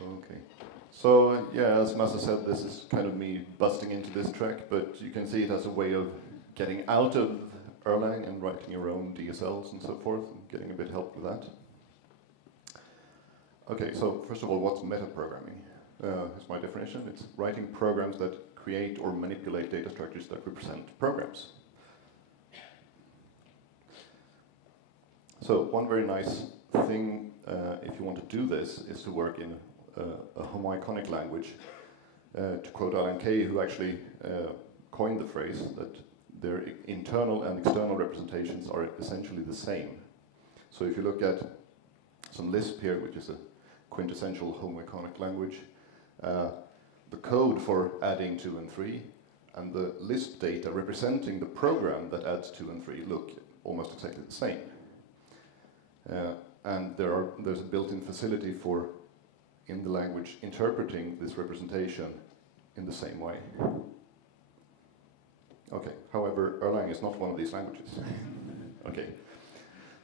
Okay. So, yeah, as Masa said, this is kind of me busting into this track, but you can see it as a way of getting out of Erlang and writing your own DSLs and so forth, and getting a bit help with that. Okay, so first of all, what's metaprogramming? Here's my definition. It's writing programs that create or manipulate data structures that represent programs. So one very nice thing, if you want to do this, is to work in a Homolconic language. To quote Alan Kay, who actually coined the phrase that their internal and external representations are essentially the same. So if you look at some Lisp here, which is a quintessential Homolconic language, the code for adding 2 and 3 and the Lisp data representing the program that adds 2 and 3 look almost exactly the same. And there's a built-in facility for, in the language, interpreting this representation in the same way. Okay, however, Erlang is not one of these languages. Okay,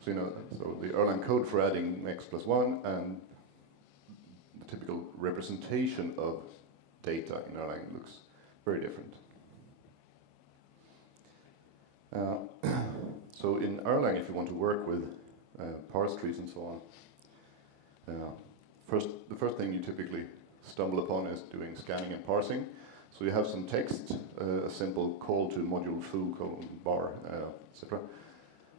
so so the Erlang code for adding x plus 1 and the typical representation of data in Erlang looks very different. So in Erlang, if you want to work with parse trees and so on, the first thing you typically stumble upon is doing scanning and parsing. So you have some text, a simple call to module foo, bar, etc.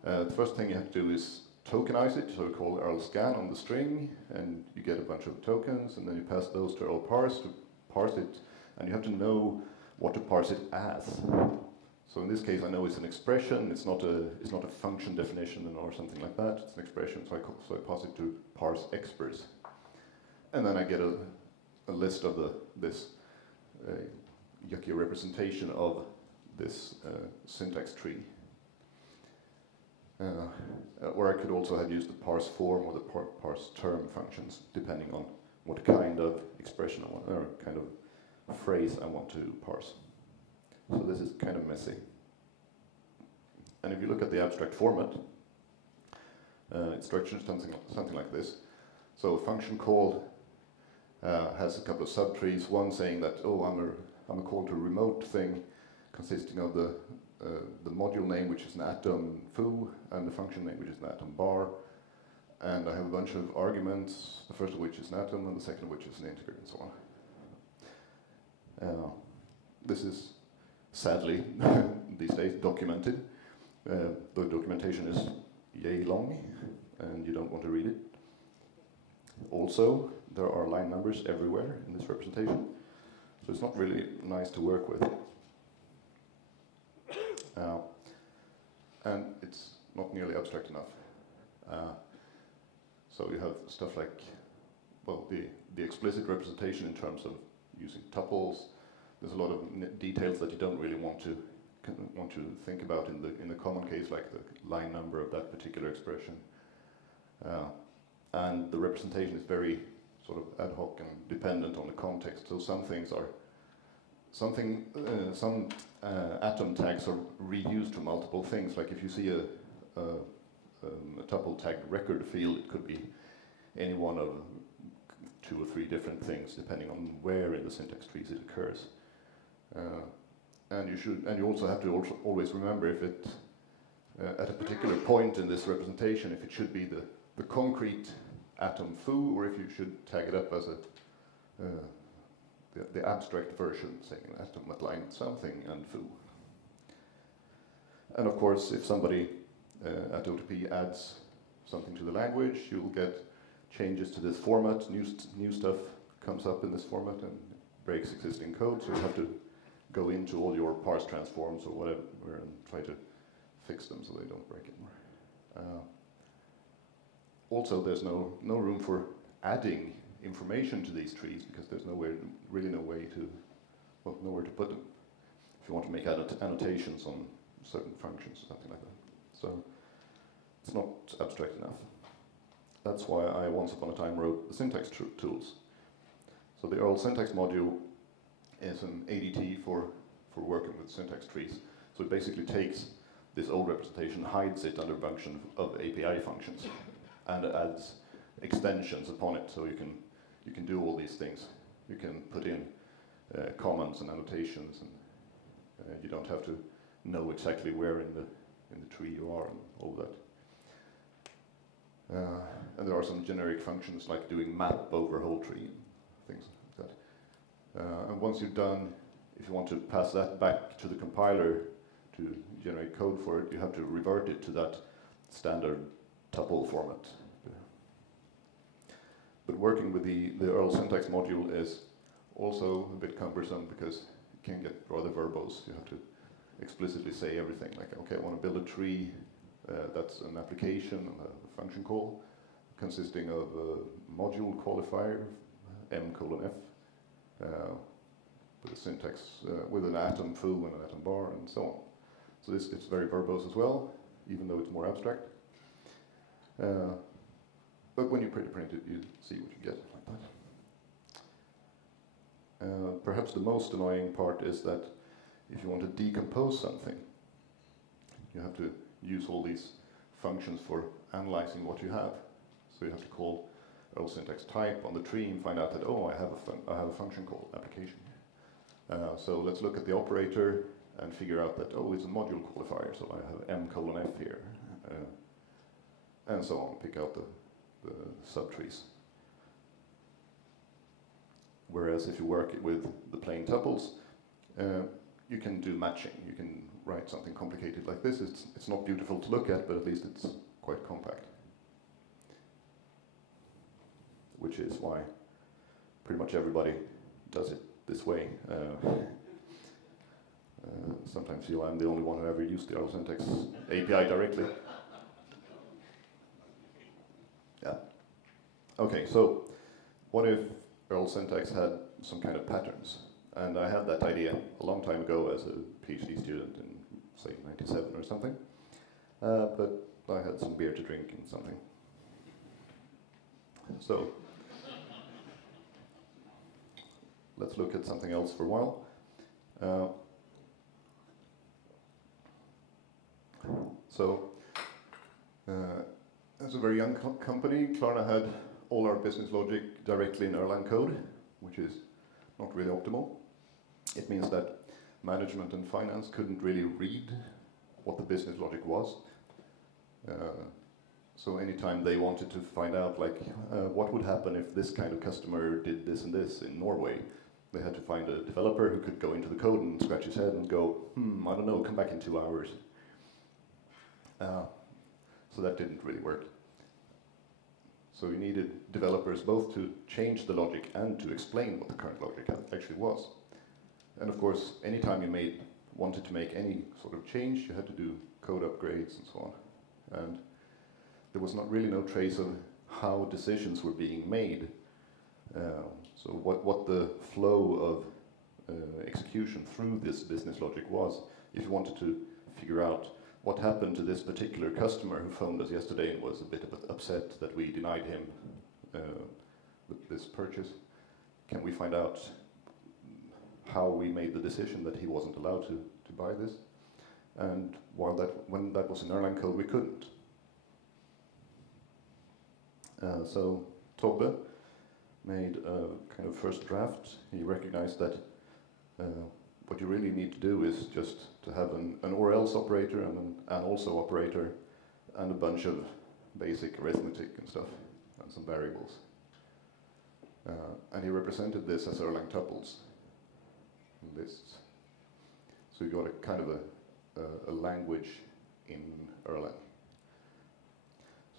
The first thing you have to do is tokenize it, so we call Erl scan on the string, and you get a bunch of tokens, and then you pass those to Erl parse to parse it, and you have to know what to parse it as. So in this case, I know it's an expression. It's not a function definition or something like that. It's an expression, so I pass it to parse expers, and then I get a list of this yucky representation of this syntax tree. Or I could also have used the parse form or the parse term functions, depending on what kind of expression I want, or kind of phrase I want to parse. So this is kind of messy. And if you look at the abstract format, it's structured something like this. So a function call has a couple of subtrees, one saying that, oh, I'm a call to a remote thing consisting of the module name, which is an atom foo, and the function name, which is an atom bar. And I have a bunch of arguments, the first of which is an atom, and the second of which is an integer, and so on. This is sadly, these days, documented. The documentation is yay long, and you don't want to read it. Also, there are line numbers everywhere in this representation, so it's not really nice to work with. And it's not nearly abstract enough. So you have stuff like, well, the explicit representation in terms of using tuples. There's a lot of details that you don't really want to think about in the common case, like the line number of that particular expression. And the representation is very sort of ad hoc and dependent on the context. So some things are some atom tags are reused for multiple things. Like if you see a tuple tagged record field, it could be any one of 2 or 3 different things, depending on where in the syntax trees it occurs. And you also have to always remember if it at a particular point in this representation, if it should be the concrete atom foo, or if you should tag it up as the abstract version, saying an atom at line something and foo. And of course, if somebody at OTP adds something to the language, you'll get changes to this format. New stuff comes up in this format and breaks existing code, so you have to go into all your parse transforms or whatever and try to fix them so they don't break anymore. Also, there's no room for adding information to these trees because there's nowhere to put them. If you want to make annotations on certain functions or something like that. So it's not abstract enough. That's why I once upon a time wrote the syntax tools. So the Erl syntax module is an ADT for working with syntax trees. So it basically takes this old representation, hides it under a function of API functions, and adds extensions upon it. So you can you can do all these things. You can put in comments and annotations, and you don't have to know exactly where in the tree you are and all that. And there are some generic functions like doing map over whole tree, things like that. And once you're done, if you want to pass that back to the compiler to generate code for it, you have to revert it to that standard tuple format. But working with the Erlang syntax module is also a bit cumbersome because it can get rather verbose. You have to explicitly say everything, like, okay, I want to build a tree that's an application and a function call consisting of a module qualifier, m:/f, with a syntax, with an atom foo and an atom bar, and so on. So it's very verbose as well, even though it's more abstract. But when you print it, you see what you get like that. Perhaps the most annoying part is that if you want to decompose something, you have to use all these functions for analyzing what you have. So you have to call Erlang syntax type on the tree and find out that, oh, I have a function called application. So let's look at the operator and figure out that, oh, it's a module qualifier, so I have m:/f here, and so on. Pick out the subtrees. Whereas if you work with the plain tuples, you can do matching. You can write something complicated like this. It's not beautiful to look at, but at least it's quite compact. Which is why pretty much everybody does it this way. Sometimes feel I'm the only one who ever used the Erlang syntax API directly. Yeah. Okay, so what if Erlang syntax had some kind of patterns? And I had that idea a long time ago as a PhD student in, say, 97 or something. But I had some beer to drink and something. So let's look at something else for a while. As a very young company, Klarna had all our business logic directly in Erlang code, which is not really optimal. It means that management and finance couldn't really read what the business logic was. So anytime they wanted to find out, like, what would happen if this kind of customer did this and this in Norway, they had to find a developer who could go into the code and scratch his head and go, I don't know, come back in 2 hours. So that didn't really work. So you needed developers both to change the logic and to explain what the current logic actually was. And of course, anytime you wanted to make any sort of change, you had to do code upgrades and so on. And there was not really no trace of how decisions were being made. So what the flow of execution through this business logic was. If you wanted to figure out what happened to this particular customer who phoned us yesterday and was a bit upset that we denied him this purchase, can we find out how we made the decision that he wasn't allowed to buy this? And when that was in Erlang code, we couldn't. So Tobbe made a kind of first draft. He recognized that what you really need to do is just to have an or else operator and an also operator and a bunch of basic arithmetic and stuff and some variables. And he represented this as Erlang tuples lists. So you got a kind of a language in Erlang.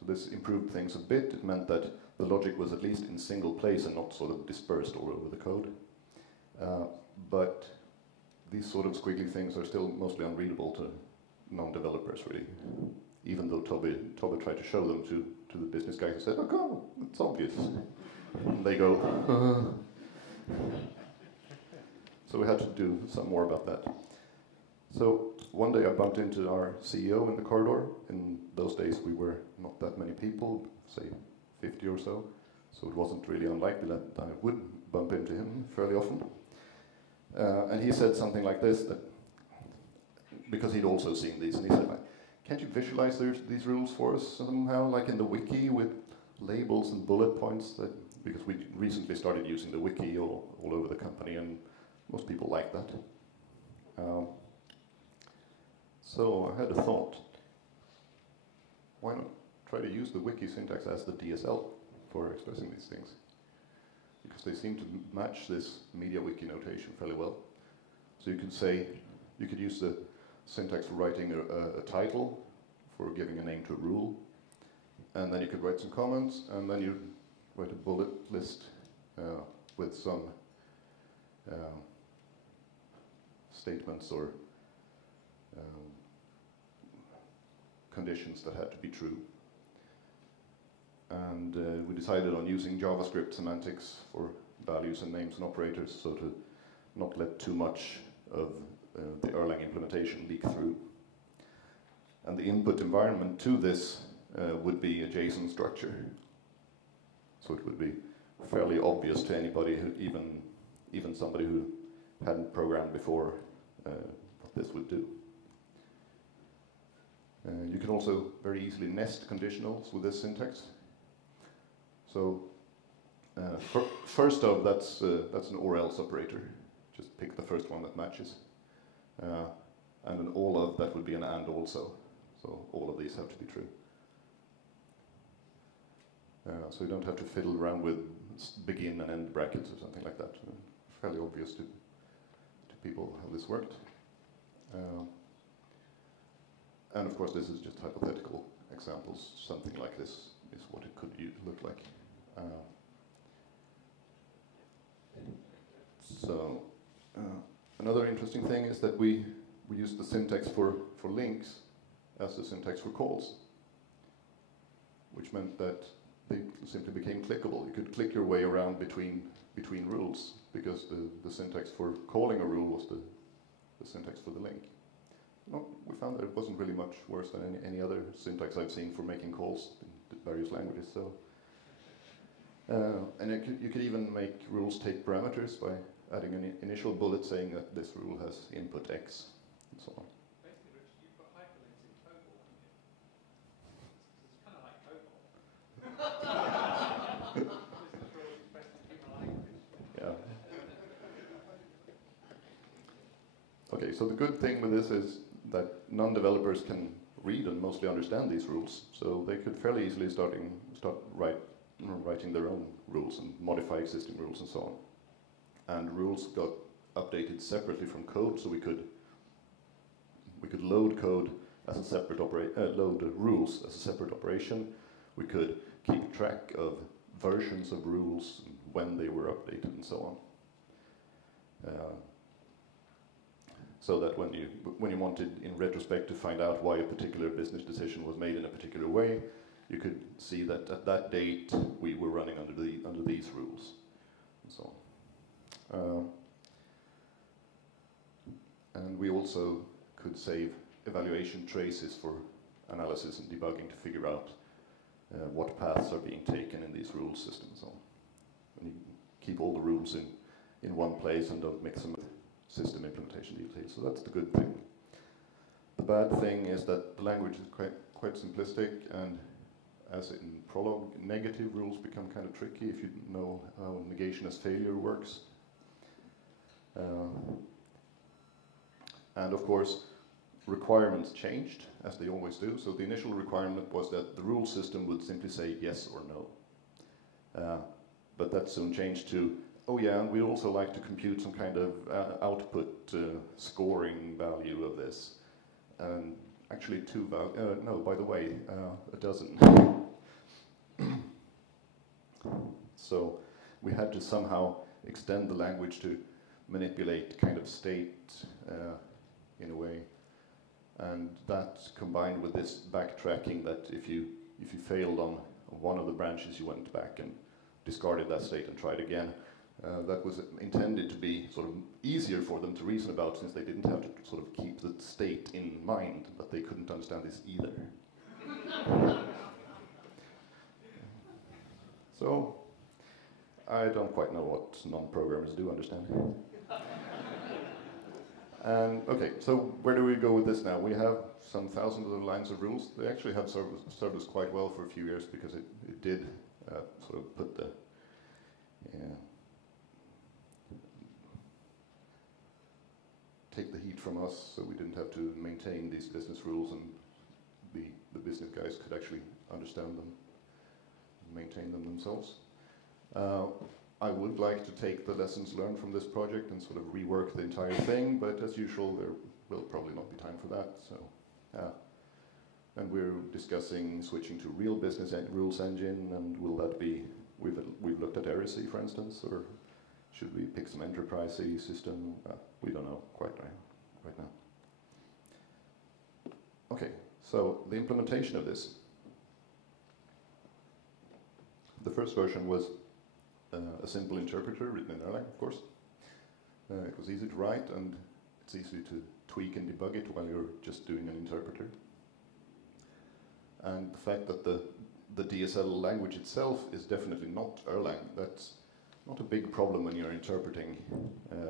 So this improved things a bit. It meant that the logic was at least in single place and not sort of dispersed all over the code. But these sort of squiggly things are still mostly unreadable to non-developers, really. Even though Tobbe tried to show them to the business guys who said, "Oh, God, it's obvious." And they go, So we had to do some more about that. So one day I bumped into our CEO in the corridor. In those days we were not that many people, say 50 or so. So it wasn't really unlikely that I would bump into him fairly often. And he said something like this, that because he'd also seen these, and he said, "Can't you visualize these rules for us somehow, like in the Wiki with labels and bullet points that because we recently started using the Wiki all over the company, and most people like that. So I had a thought. Why not try to use the Wiki syntax as the DSL for expressing these things? Because they seem to match this MediaWiki notation fairly well. So you can say, you could use the syntax for writing a title, for giving a name to a rule, and then you could write some comments, and then you write a bullet list with some statements or conditions that had to be true. And we decided on using JavaScript semantics for values and names and operators, so to not let too much of the Erlang implementation leak through. And the input environment to this would be a JSON structure. So it would be fairly obvious to anybody, who even somebody who hadn't programmed before, what this would do. You can also very easily nest conditionals with this syntax. So first off, that's an or else operator. Just pick the first one that matches. And an all of, that would be an and also. So all of these have to be true. So you don't have to fiddle around with begin and end brackets or something like that. Fairly obvious to people how this worked. And of course, this is just hypothetical examples. Something like this is what it could look like. Another interesting thing is that we use the syntax for links as the syntax for calls, which meant that they simply became clickable. You could click your way around between rules, because the syntax for calling a rule was the syntax for the link. No, we found that it wasn't really much worse than any other syntax I've seen for making calls in various languages. So, and you could even make rules take parameters by adding an initial bullet saying that this rule has input X, and so on. Basically, Rich, you've got hyperlinks in Tobbe, haven't you? It's kind of like Tobbe. Yeah. Okay, so the good thing with this is that non-developers can read and mostly understand these rules, so they could fairly easily start writing their own rules and modify existing rules and so on. And rules got updated separately from code, so we could load code as a separate load rules as a separate operation. We could keep track of versions of rules, when they were updated, and so on. So that when you wanted, in retrospect, to find out why a particular business decision was made in a particular way, you could see that at that date we were running under these rules, and so on. And we also could save evaluation traces for analysis and debugging to figure out what paths are being taken in these rule systems. So, and you keep all the rules in one place and don't mix them with system implementation details. So that's the good thing. The bad thing is that the language is quite simplistic, and as in Prolog, negative rules become kind of tricky if you know how negation as failure works. And of course, requirements changed, as they always do. So the initial requirement was that the rule system would simply say yes or no. But that soon changed to, oh yeah, and we'd also like to compute some kind of output scoring value of this. And actually no, by the way, a dozen. So we had to somehow extend the language to manipulate kind of state in a way, and that combined with this backtracking, that if you failed on one of the branches, you went back and discarded that state and tried again. That was intended to be sort of easier for them to reason about, since they didn't have to sort of keep the state in mind, but they couldn't understand this either. So I don't quite know what non-programmers do understand. Okay, so where do we go with this now? We have some thousands of lines of rules. They actually have served us quite well for a few years, because it did sort of put take the heat from us, so we didn't have to maintain these business rules, and the business guys could actually understand them, maintain them themselves. I would like to take the lessons learned from this project and sort of rework the entire thing, but as usual, there will probably not be time for that. So, and we're discussing switching to real business rules engine, and will that be? We've looked at heresy, for instance, or should we pick some enterprise-y system? We don't know quite right now. Okay, so the implementation of this. The first version was a simple interpreter written in Erlang, of course. It was easy to write, and it's easy to tweak and debug it while you're just doing an interpreter. And the fact that the DSL language itself is definitely not Erlang, that's not a big problem when you're interpreting,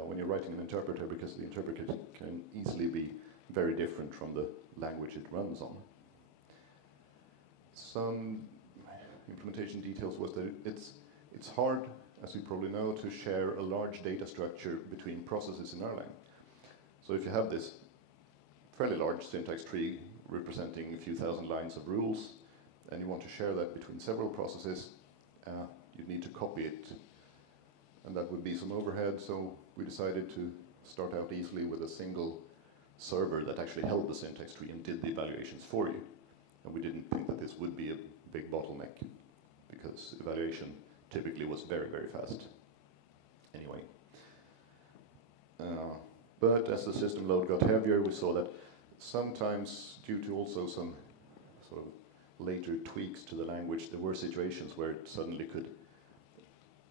when you're writing an interpreter, because the interpreter can easily be very different from the language it runs on. Some implementation details was that it's hard, as you probably know, to share a large data structure between processes in Erlang. So if you have this fairly large syntax tree representing a few thousand lines of rules, and you want to share that between several processes, you need to copy it. And that would be some overhead, so we decided to start out easily with a single server that actually held the syntax tree and did the evaluations for you. And we didn't think that this would be a big bottleneck, because evaluation typically was very, very fast anyway. But as the system load got heavier, we saw that sometimes, due to also some sort of later tweaks to the language, there were situations where it suddenly could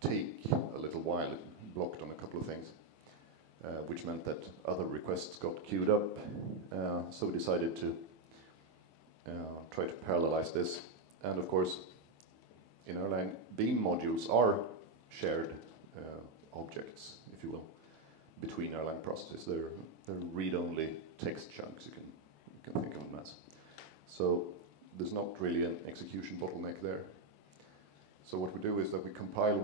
take a little while. It blocked on a couple of things, which meant that other requests got queued up. So we decided to try to parallelize this. And of course, in Erlang, beam modules are shared objects, if you will, between Erlang processes. They're read-only text chunks, you can think of them as. So there's not really an execution bottleneck there. So what we do is that we compile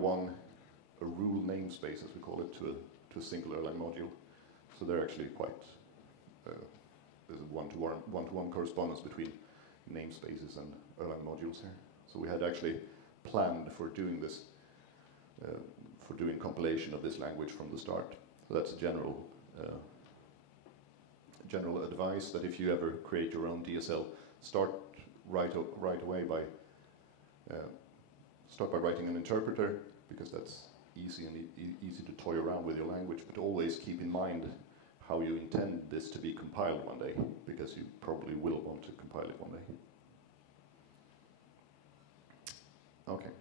a rule namespace, as we call it, to a single Erlang module. So they're actually quite, there's a one-to-one correspondence between namespaces and Erlang modules here. So we had actually planned for doing this, for doing compilation of this language from the start. So that's a general advice, that if you ever create your own DSL, start right away by start by writing an interpreter, because that's easy and easy to toy around with your language, but always keep in mind how you intend this to be compiled one day, because you probably will want to compile it one day. Okay.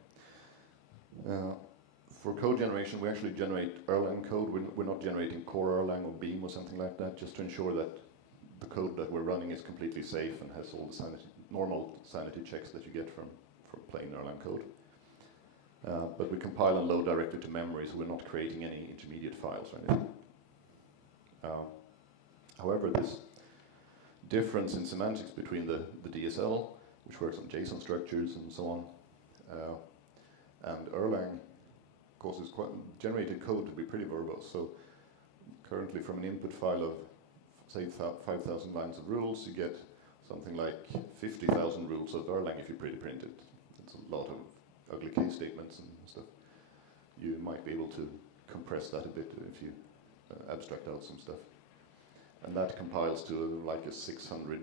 For code generation, we actually generate Erlang code. We're not generating core Erlang or Beam or something like that, just to ensure that the code that we're running is completely safe and has all the normal sanity checks that you get from plain Erlang code. But we compile and load directly to memory, so we're not creating any intermediate files or anything. However, this difference in semantics between the DSL, which works on JSON structures and so on, and Erlang causes generated code to be pretty verbose. So currently, from an input file of, say, 5,000 lines of rules, you get something like 50,000 rules of Erlang if you pre-print it. It's a lot of ugly case statements and stuff. You might be able to compress that a bit if you abstract out some stuff. And that compiles to like a 600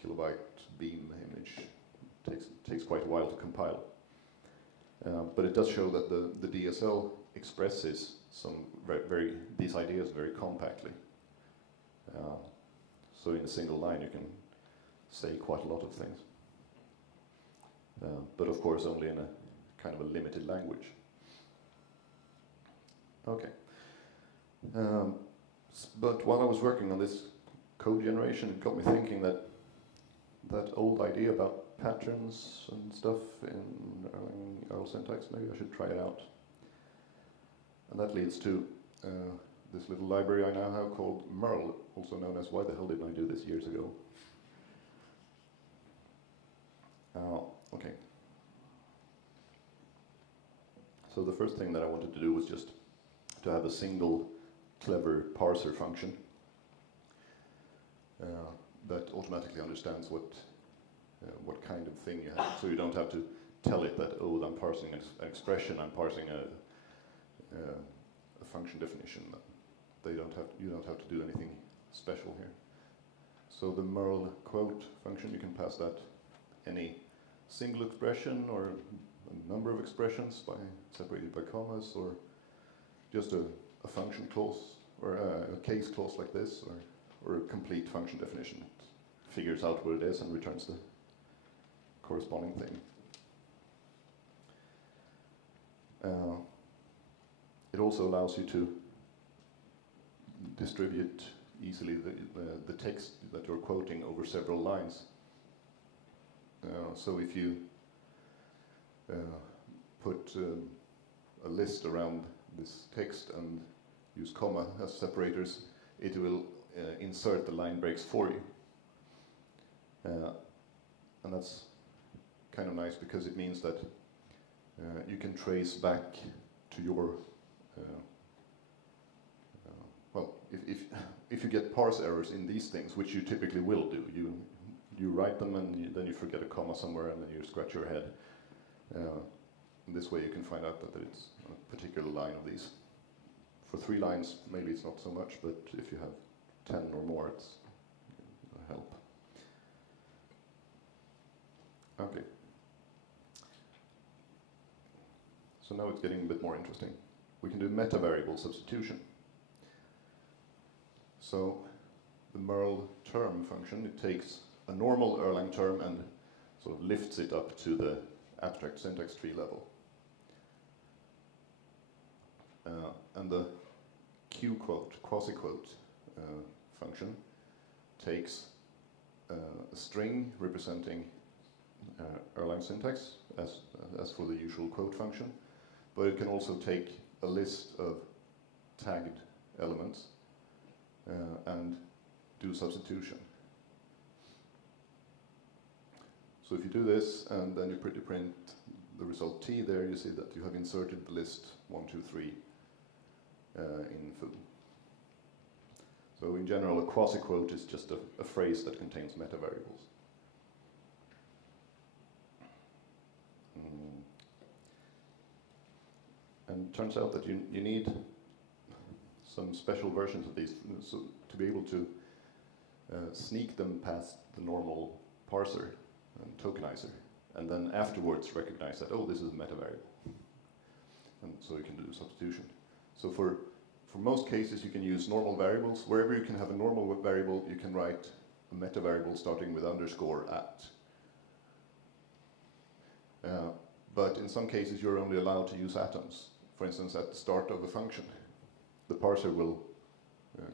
kilobyte Beam image. Takes quite a while to compile. But it does show that the DSL expresses some these ideas very compactly. So in a single line you can say quite a lot of things. But of course only in a kind of a limited language. Okay. But while I was working on this code generation, it got me thinking that old idea about patterns and stuff in Erlang syntax, maybe I should try it out. And that leads to this little library I now have called Merl, also known as Why the Hell Didn't I Do This Years Ago? Okay. So the first thing that I wanted to do was just to have a single clever parser function that automatically understands what kind of thing you have. So you don't have to tell it that, oh, I'm parsing an expression, I'm parsing a function definition. You don't have to do anything special here. So the merl quote function, you can pass that any single expression or a number of expressions separated by commas, or just a function clause or a case clause like this, or a complete function definition. It figures out what it is and returns the corresponding thing. It also allows you to distribute easily the text that you're quoting over several lines. So if you put a list around this text and use comma as separators, it will insert the line breaks for you. And that's kind of nice because it means that you can trace back to your well, if you get parse errors in these things, which you typically will do, you write them and then you forget a comma somewhere and then you scratch your head. This way you can find out that it's a particular line of these. For 3 lines, maybe it's not so much, but if you have 10 or more, it's a help. Okay. So now it's getting a bit more interesting. We can do metavariable substitution. So the merl term function, it takes a normal Erlang term and sort of lifts it up to the abstract syntax tree level. And the qquote, quasi-quote function takes a string representing Erlang syntax as for the usual quote function, but it can also take a list of tagged elements and do substitution. So if you do this and then you print the result t there, you see that you have inserted the list 1, 2, 3 in foo. So in general, a quasi-quote is just a phrase that contains metavariables. And it turns out that you need some special versions of these so to be able to sneak them past the normal parser and tokenizer, and then afterwards recognize that, oh, this is a metavariable. And so you can do substitution. So for most cases, you can use normal variables. Wherever you can have a normal variable, you can write a metavariable starting with underscore at. But in some cases, you're only allowed to use atoms. For instance, at the start of a function, the parser will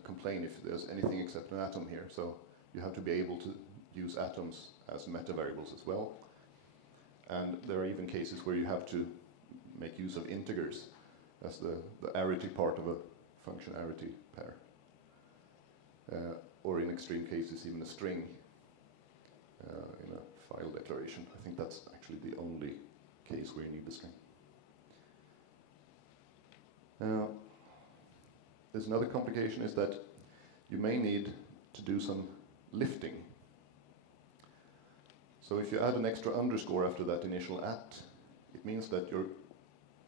complain if there's anything except an atom here. So you have to be able to use atoms as metavariables as well. And there are even cases where you have to make use of integers as the arity part of a function arity pair. Or in extreme cases, even a string in a file declaration. I think that's actually the only case where you need the string. There's another complication is that you may need to do some lifting. So if you add an extra underscore after that initial at, it means that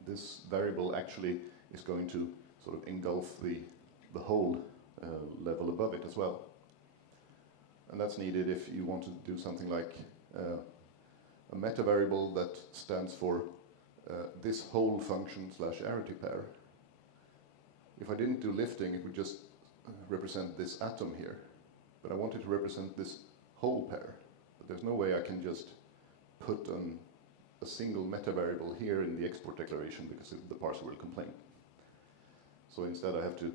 this variable actually is going to sort of engulf the whole level above it as well. And that's needed if you want to do something like a metavariable that stands for this whole function / arity pair. If I didn't do lifting, it would just represent this atom here. But I wanted to represent this whole pair. But there's no way I can just put a single metavariable here in the export declaration because the parser will complain. So instead I have to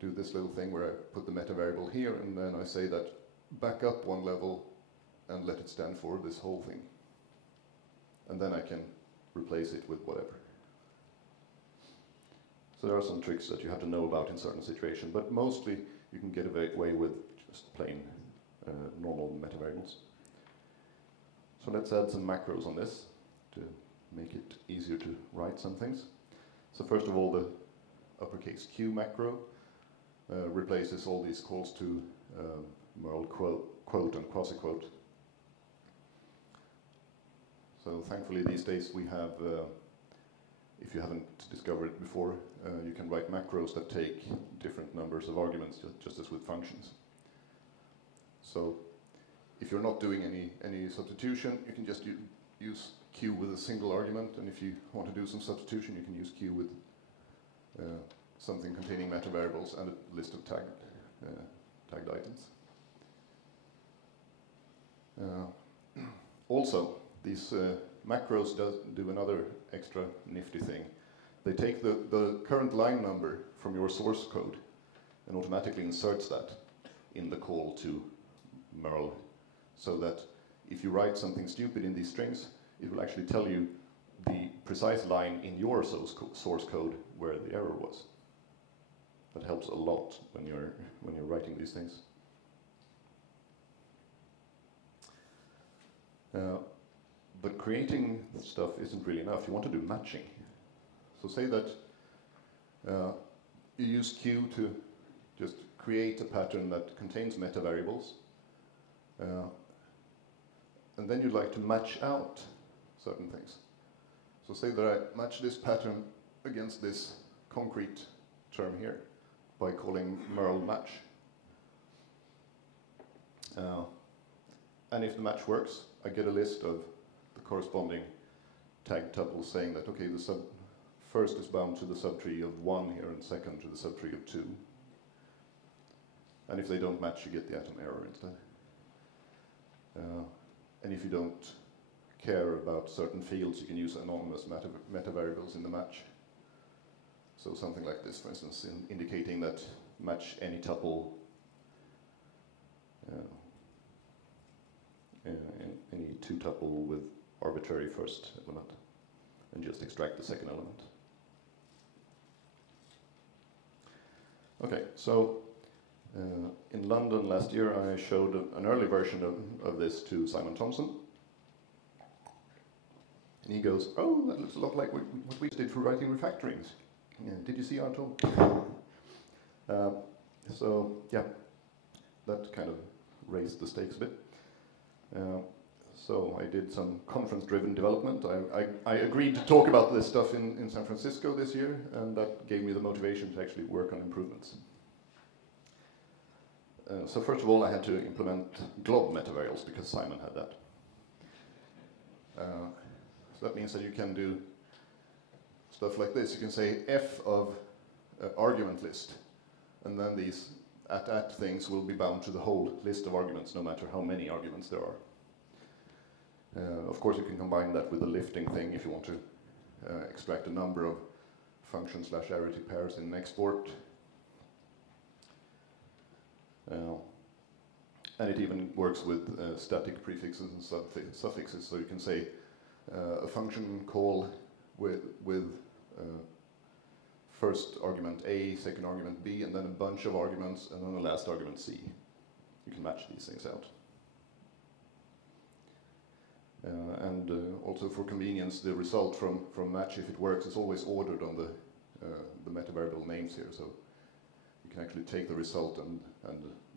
do this little thing where I put the metavariable here and then I say that back up one level and let it stand for this whole thing. And then I can replace it with whatever. So there are some tricks that you have to know about in certain situations, but mostly you can get away with just plain normal metavariables. So let's add some macros on this to make it easier easier to write some things. So first of all, the uppercase Q macro replaces all these calls to merl quote and quasi-quote. So thankfully these days we have, if you haven't discovered it before, you can write macros that take different numbers of arguments, just as with functions. So if you're not doing any substitution, you can just use Q with a single argument, and if you want to do some substitution, you can use Q with something containing metavariables and a list of tagged items. Also, these macros do another extra nifty thing. They take the current line number from your source code and automatically inserts that in the call to merl, so that if you write something stupid in these strings, it will actually tell you the precise line in your source code where the error was. That helps a lot when you're writing these things. But creating stuff isn't really enough. You want to do matching. So say that you use Q to just create a pattern that contains metavariables, and then you'd like to match out certain things. So say that I match this pattern against this concrete term here by calling merl match. And if the match works, I get a list of the corresponding tag tuples saying that, okay, the first is bound to the subtree of 1 here, and second to the subtree of 2. And if they don't match, you get the atom error instead. And if you don't care about certain fields, you can use anonymous metavariables in the match. So something like this, for instance, indicating that match any tuple, any two tuple with arbitrary first element, and just extract the second element. Okay, so in London last year I showed an early version of this to Simon Thompson. And he goes, oh, that looks a lot like what we did for writing refactorings. Yeah, did you see our talk? So, yeah, that kind of raised the stakes a bit. So I did some conference-driven development. I agreed to talk about this stuff in San Francisco this year, and that gave me the motivation to actually work on improvements. So first of all, I had to implement glob metavariables because Simon had that. So that means that you can do stuff like this. You can say f of argument list, and then these at things will be bound to the whole list of arguments, no matter how many arguments there are. Of course, you can combine that with the lifting thing if you want to extract a number of function/arity pairs in an export. And it even works with static prefixes and suffixes, so you can say a function call with first argument A, second argument B, and then a bunch of arguments, and then the last argument C. You can match these things out. And also for convenience, the result from match, if it works, is always ordered on the metavariable names here, so you can actually take the result and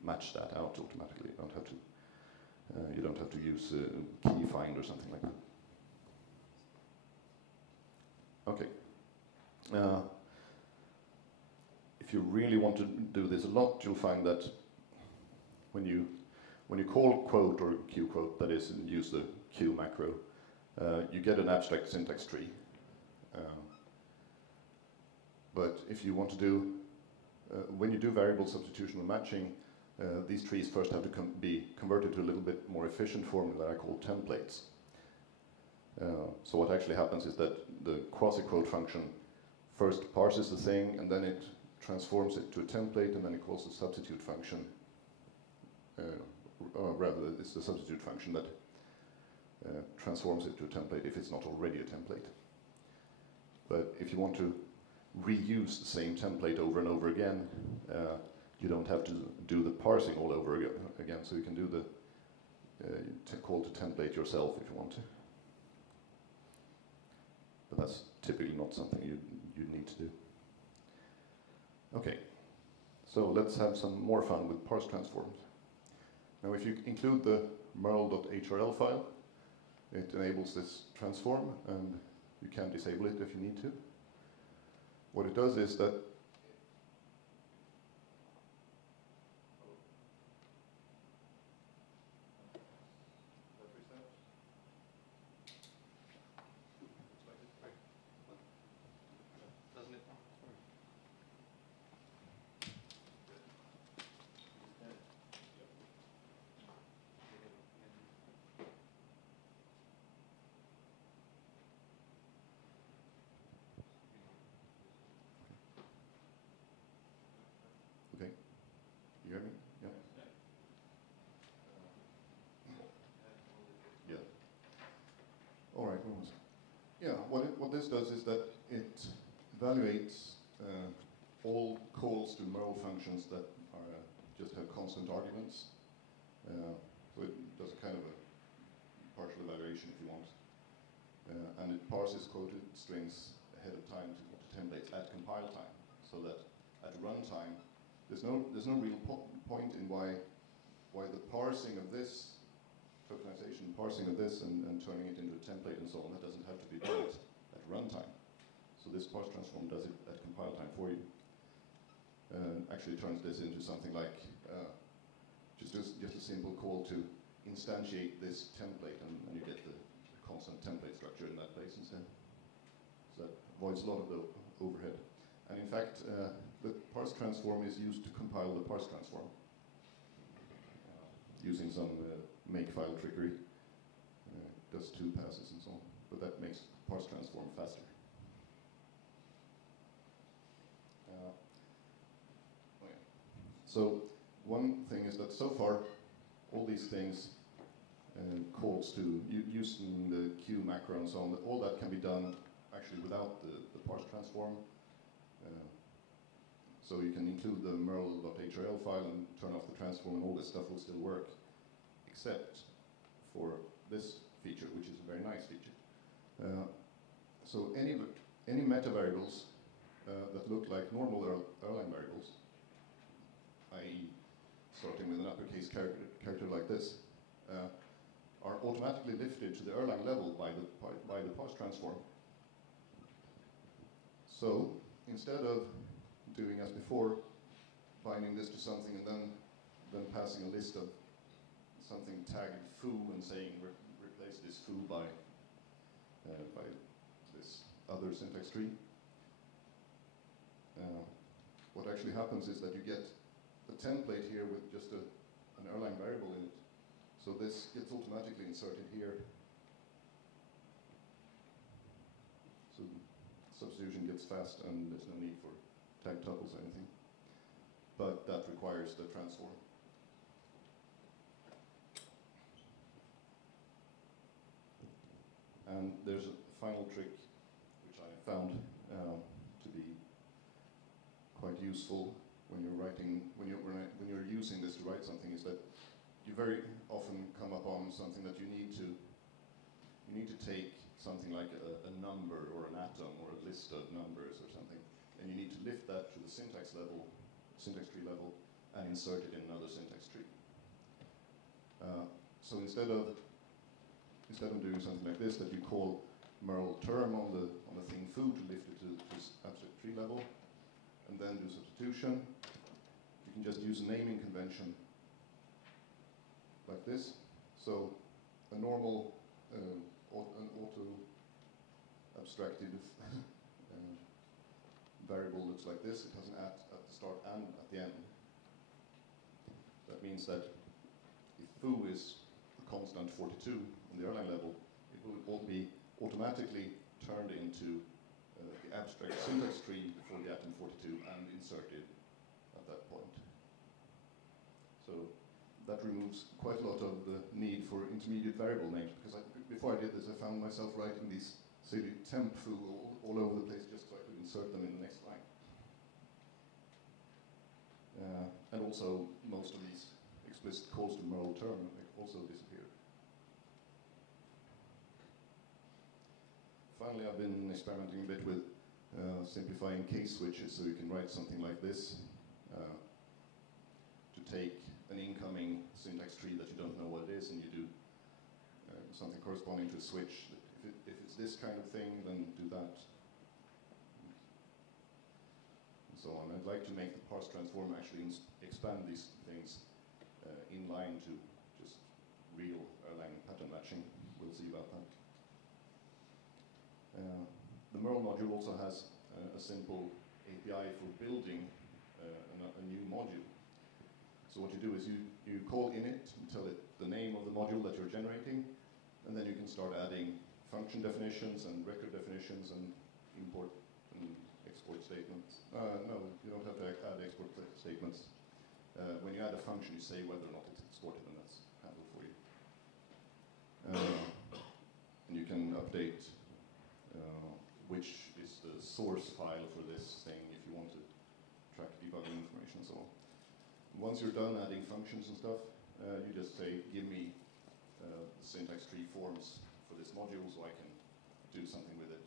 match that out automatically. You don't have to use key find or something like that. Okay. If you really want to do this a lot, you'll find that when you call quote or Q quote, that is, and use the Q macro, you get an abstract syntax tree. But if you want to do, when you do variable substitution and matching, these trees first have to be converted to a little bit more efficient form that I call templates. So what actually happens is that the quasi-quote function first parses the thing, and then it transforms it to a template, and then it calls the substitute function. Or rather, it's the substitute function that transforms it to a template if it's not already a template. But if you want to reuse the same template over and over again, you don't have to do the parsing all over again, so you can do the call to template yourself if you want to. but that's typically not something you need to do. Okay, so let's have some more fun with parse transforms. Now if you include the merl.hrl file, it enables this transform, and you can disable it if you need to. What it does is that you hear me? Yeah. Yeah. All right. Yeah. What this does is that it evaluates all calls to merl functions that are just have constant arguments. So it does a kind of a partial evaluation if you want, and it parses quoted strings ahead of time to templates at compile time, so that at runtime there's no real point in why the parsing of this, tokenization, parsing of this and turning it into a template and so on, that doesn't have to be done at runtime. So this parse transform does it at compile time for you. Actually turns this into something like just a simple call to instantiate this template, and you get the constant template structure in that place instead. So that avoids a lot of the overhead. And in fact, the parse transform is used to compile the parse transform using some makefile trickery. Does 2 passes and so on, but that makes parse transform faster. So one thing is that so far, all these things, calls to using the Q macro and so on, all that can be done actually without the parse transform. So you can include the merl.hrl file and turn off the transform, and all this stuff will still work, except for this feature, which is a very nice feature. So any metavariables that look like normal Erlang variables, i.e. starting with an uppercase character like this, are automatically lifted to the Erlang level by the parse transform. So instead of doing as before, binding this to something and then passing a list of something tagged foo and saying replace this foo by this other syntax tree. What actually happens is that you get the template here with just an Erlang variable in it. So this gets automatically inserted here. So substitution gets fast and there's no need for tag tuples or anything. But that requires the transform. And there's a final trick which I found to be quite useful when you're writing, when you're using this to write something, is that you very often come upon something that you need to take something like a number or an atom or a list of numbers or something, and you need to lift that to the syntax tree level, and insert it in another syntax tree. So instead of doing something like this, that you call merl term on the thing foo to lift it to abstract tree level, and then do substitution, you can just use a naming convention like this. So a normal an auto-abstracted variable looks like this. It has an at the start and at the end. That means that if foo is a constant 42 on the Erlang level, it will all be automatically turned into the abstract syntax tree for the atom 42 and inserted at that point. So that removes quite a lot of the need for intermediate variable names, because before I did this, I found myself writing these silly temp foo all over the place just so I could insert them in the next line. And also, most of these explicit calls to merl term also disappeared. Finally, finally, I've been experimenting a bit with simplifying case switches, so you can write something like this to take an incoming syntax tree that you don't know what it is, and you do something corresponding to a switch. If it's this kind of thing, then do that, and so on. I'd like to make the parse transform actually expand these things inline to just real Erlang pattern matching. We'll see about that. The Merle module also has a simple API for building a new module. So what you do is you call init, you tell it the name of the module that you're generating, and then you can start adding function definitions and record definitions and import and export statements. No, you don't have to add export statements. When you add a function, you say whether or not it's exported, and that's handled for you. And you can update which is the source file for this thing if you want to track debugging information and so on. Once you're done adding functions and stuff, you just say, give me the syntax tree forms for this module so I can do something with it.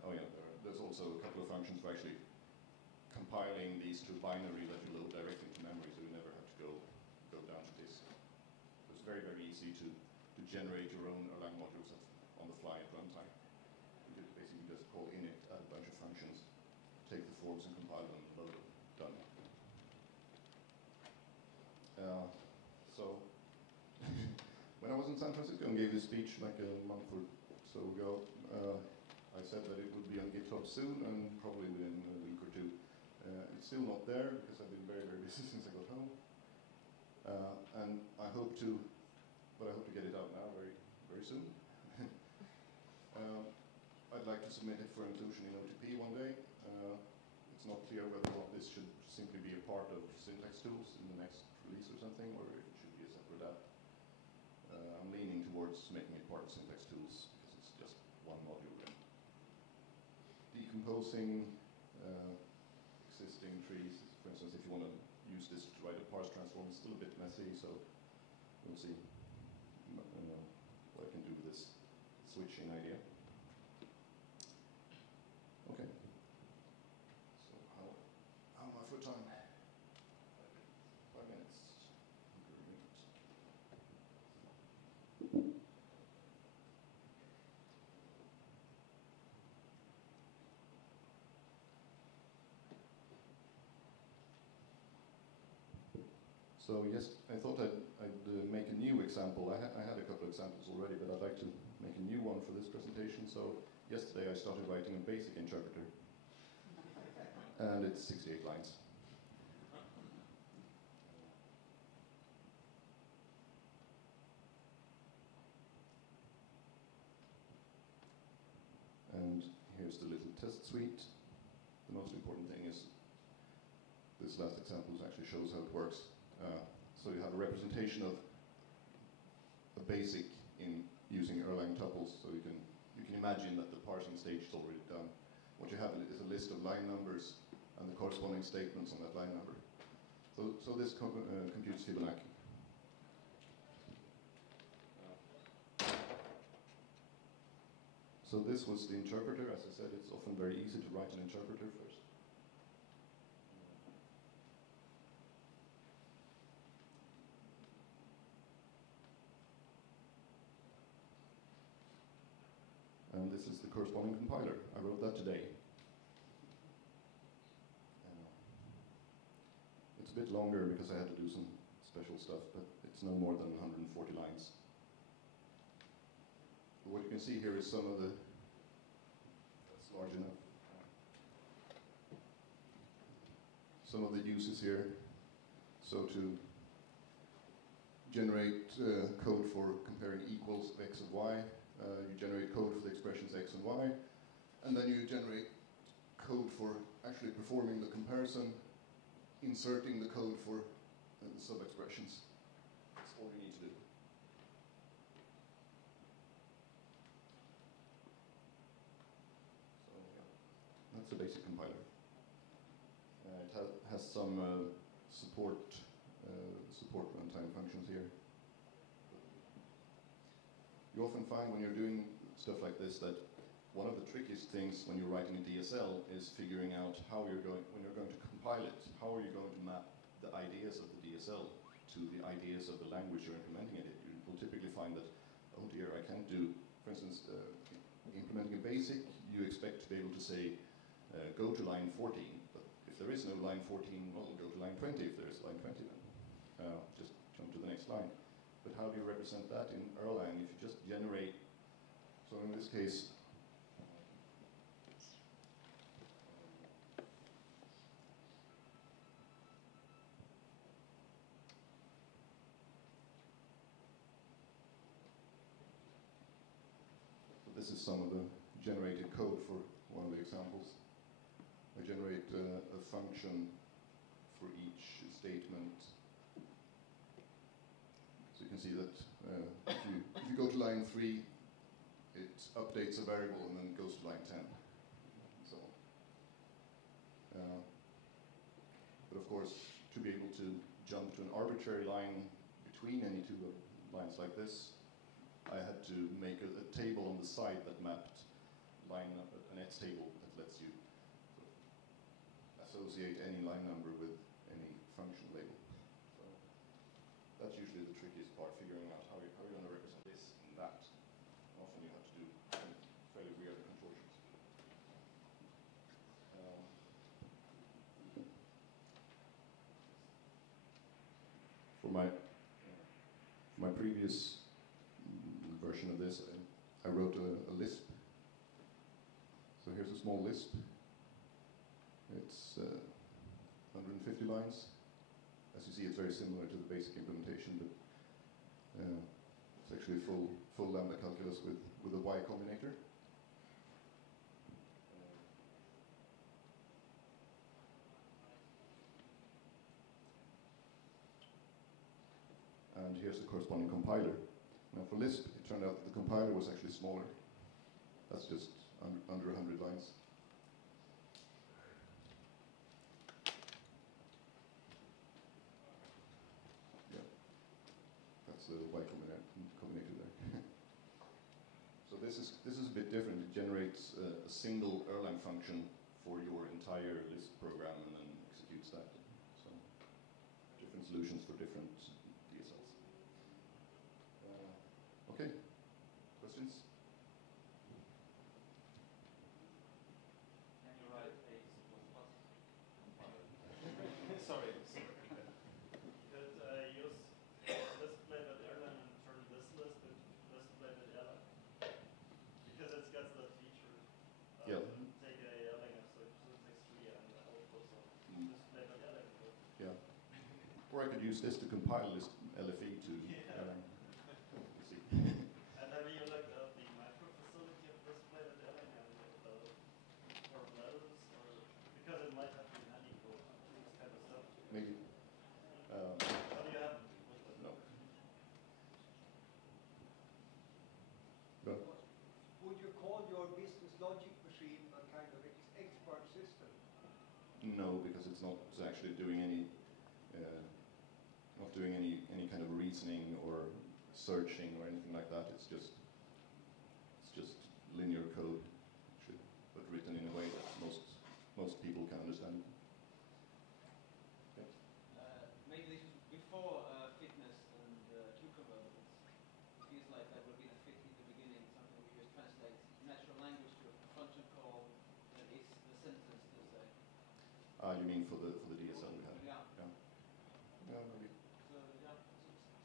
Oh yeah, there's also a couple of functions for actually compiling these to binary that you load directly to memory, so you never have to go down to disk. So it's very, very easy to generate your own Erlang modules on the fly at runtime. You basically just call init, add a bunch of functions, take the forms and compile them, load them, done. So when I was in San Francisco and gave this speech like a month or so ago, I said that it would be on GitHub soon and probably within a week or two. It's still not there because I've been very, very busy since I got home. And I hope to get it out now very, very soon. I'd like to submit it for inclusion in OTP one day. It's not clear whether or not this should simply be a part of syntax tools in the next release or something, or if it should be a separate app. I'm leaning towards making it part of syntax tools because it's just one module. Decomposing existing trees, for instance, if you want to use this to write a parse transform, it's still a bit messy, so we'll see what I can do with this switching idea. Okay. So how am I for time? 5 minutes. So yes, I thought I'd make a new example. I had a couple of examples already, but I'd like to make a new one for this presentation. So yesterday I started writing a basic interpreter, and it's 68 lines. And here's the little test suite. The most important thing is this last example actually shows how it works. So you have a representation of a basic in using Erlang tuples. So you can imagine that the parsing stage is already done. What you have is a list of line numbers and the corresponding statements on that line number. So this computes Fibonacci. So this was the interpreter. As I said, it's often very easy to write an interpreter first. And this is the corresponding compiler. I wrote that today. It's a bit longer because I had to do some special stuff, but it's no more than 140 lines. But what you can see here is some of the, that's large enough. Some of the uses here. So to generate code for comparing equals of x and y, you generate code for the expressions x and y, and then you generate code for actually performing the comparison, inserting the code for the sub-expressions. That's all you need to do. So yeah, that's a basic compiler. It has some support runtime functions here. You often find when you're doing stuff like this, that one of the trickiest things when you're writing a DSL is figuring out how you're going, when you're going to compile it, how are you going to map the ideas of the DSL to the ideas of the language you're implementing it in. You will typically find that, oh dear, I can't do, for instance, implementing a basic, you expect to be able to say, go to line 14, but if there is no line 14, well, go to line 20 if there is line 20 then. Just jump to the next line. But how do you represent that in Erlang if you just generate, so in this case, this is some of the generated code for one of the examples. I generate a function for each statement. So you can see that if you go to line 3, it updates a variable and then goes to line 10. So, but of course, to be able to jump to an arbitrary line between any two lines like this, I had to make a table on the side that mapped an X table that lets you sort of associate any line number with any function label. So that's usually the trickiest part, figuring out how you're going to represent this and that. Often you have to do fairly weird contortions. For my previous version of this, I wrote a Lisp. So here's a small Lisp. It's 150 lines. As you see, it's very similar to the basic implementation, but it's actually full lambda calculus with a Y combinator. And here's the corresponding compiler. Now for Lisp, it turned out that the compiler was actually smaller. That's just under 100 lines. Yeah, that's the Y combinator there. So this is a bit different. It generates a single Erlang function for your entire Lisp program and then executes that. So different solutions for different DSLs. Okay, questions? Can you write a C++ compiler? Sorry. Could use list labeled Erlang and turn this list into list labeled Erlang? Because it's got that feature. Yeah. Take a Erlang syntax tree and output some list labeled Erlang. Yeah. Or I could use this to compile Lisp LFE to. Yeah. Let's see. And have you looked at the macro facility of list labeled Erlang and or letters, or because it might have been handy for this kind of stuff? Maybe. Oh, you haven't? No. No. Would you call your business logic machine a kind of expert system? No, because it's not actually doing any, not doing any kind of reasoning or searching or anything like that. It's just linear code, actually, but written in a way that most people can understand. Yeah. Maybe this is before fitness and decomposition. It feels like that would be a fit in the beginning, something we just translate natural language to a function call that is the sentence to say. You mean for the DSL we have? Yeah. Yeah, maybe. So yeah.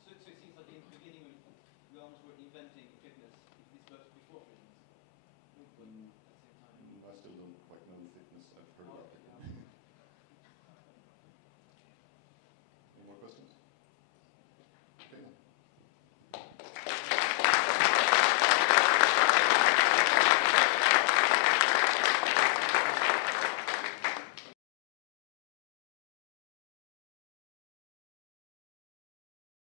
So it seems like in the beginning we almost were inventing fitness. If this works before fitness. At the same time. I still don't quite know fitness. I've heard about it.